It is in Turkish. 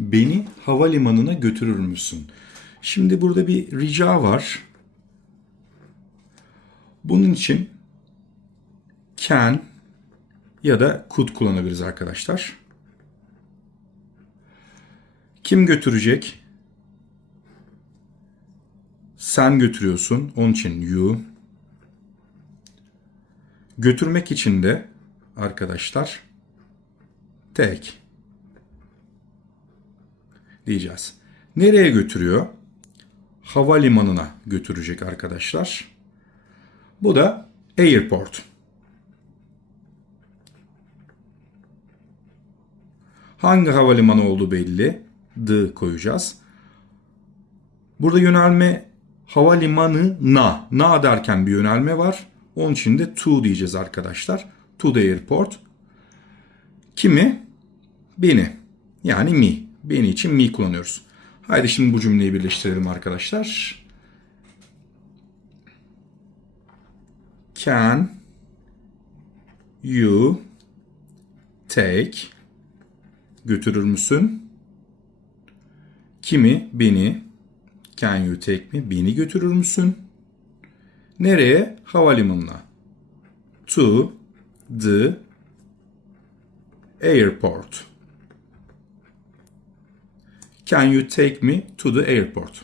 beni havalimanına götürür müsün? Şimdi burada bir rica var. Bunun için can ya da could kullanabiliriz arkadaşlar. Kim götürecek? Sen götürüyorsun. Onun için you. Götürmek için de arkadaşlar take diyeceğiz. Nereye götürüyor? Havalimanına götürecek arkadaşlar. Bu da airport. Hangi havalimanı olduğu belli. The koyacağız. Burada yönelme havalimanına. Na derken bir yönelme var. Onun için de to diyeceğiz arkadaşlar. To the airport. Kimi? Beni. Yani me. Beni için me kullanıyoruz. Haydi şimdi bu cümleyi birleştirelim arkadaşlar. Can you take götürür müsün? Kimi? Beni. Can you take me? Beni götürür müsün? Nereye? Havalimanına. To the airport. Can you take me to the airport?